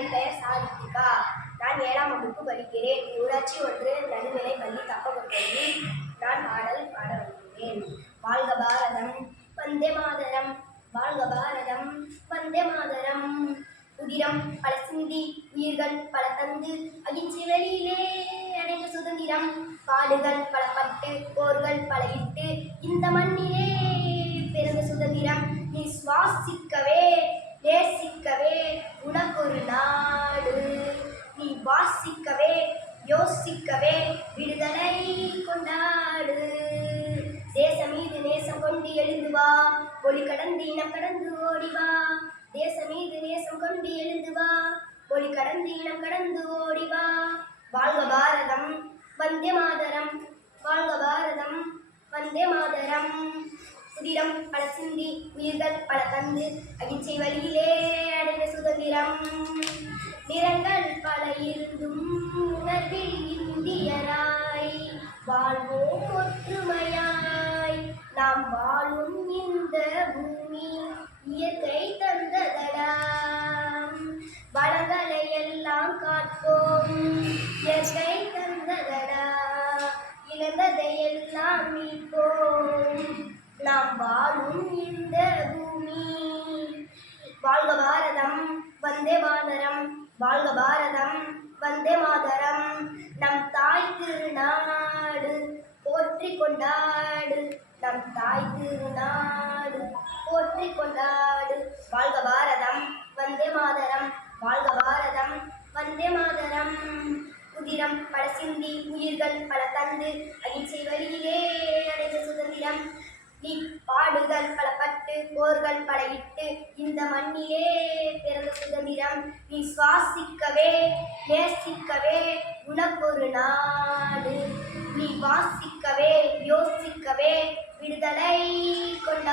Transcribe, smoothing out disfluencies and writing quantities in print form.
என் பெயர் சாதித்திகா. நான் 7ஆம் வகுப்பு படிக்கிறேன். ஊராட்சி ஒன்று நடுநிலைப் பள்ளி தப்பகுப்பள்ளி. நான் பாடல் பாட வருகிறேன். வாழ்க பாரதம், வந்தே மாதரம், வாழ்க பாரதம், வந்தே மாதரம். உதிரம் பல சிந்தி உயிர்கள் பல தந்து அகிம்சை வெளியிலே அடைந்த சுதந்திரம். பாடுகள் பல பட்டு போர்கள் பல இட்டு இந்த மண்ணிலே பிறந்த சுதந்திரம். நீ சுவாசிக்கவே நேசிக்கவே உனக்கொரு நாடு. நீ வாசிக்கவே யோசிக்கவே விடுதலை கொண்டாடு. தேசம் மீது நேசம் கொண்டு எழுந்து வா, ஒளி கடந்து இனம் கடந்து ஓடிவா. தேசம் மீது நேசம் கொண்டு எழுந்து வா, ஒளி கடந்து இனம் கடந்து ஓடிவா. வாழ்க பாரதம், வந்தே மாதரம், வாழ்க பாரதம், வந்தே மாதரம். உதிரம் பல சிந்தி உயிர்கள் பல தந்து அகிம்சை வழியிலே அடைந்த சுதந்திரம். நிறங்கள் பல இருந்தும் உணர்வில் இந்தியராய் வாழ்வோம் ஒற்றுமையாய். நாம் வாழும் இந்த பூமி இயற்கை தந்ததடா. வளங்களை எல்லாம் காப்போம், இயற்கை தந்ததடா. இழந்ததை எல்லாம் மீட்போம், நாம் வாழும் இந்த பூமி. வாழ்க பாரதம், வந்தே மாதரம், வாழ்க பாரதம், வந்தே மாதரம். நம் தாய் திருநாடு போற்றி கொண்டாடு, நம் தாய் திருநாடு போற்றி கொண்டாடு. வாழ்க பாரதம், வந்தே மாதரம், வாழ்க பாரதம், வந்தே மாதரம். உதிரம் பல சிந்தி உயிர்கள் பல தந்து அகிம்சை வழியிலே அடைந்த சுதந்திரம். நீ பாடுகள் பல பட்டு போர்கள் பல இட்டு இந்த மண்ணிலே பிறந்த சுதந்திரம். நீ சுவாசிக்கவே நேசிக்கவே உனக்கொரு நாடு. நீ வாசிக்கவே யோசிக்கவே விடுதலை கொண்ட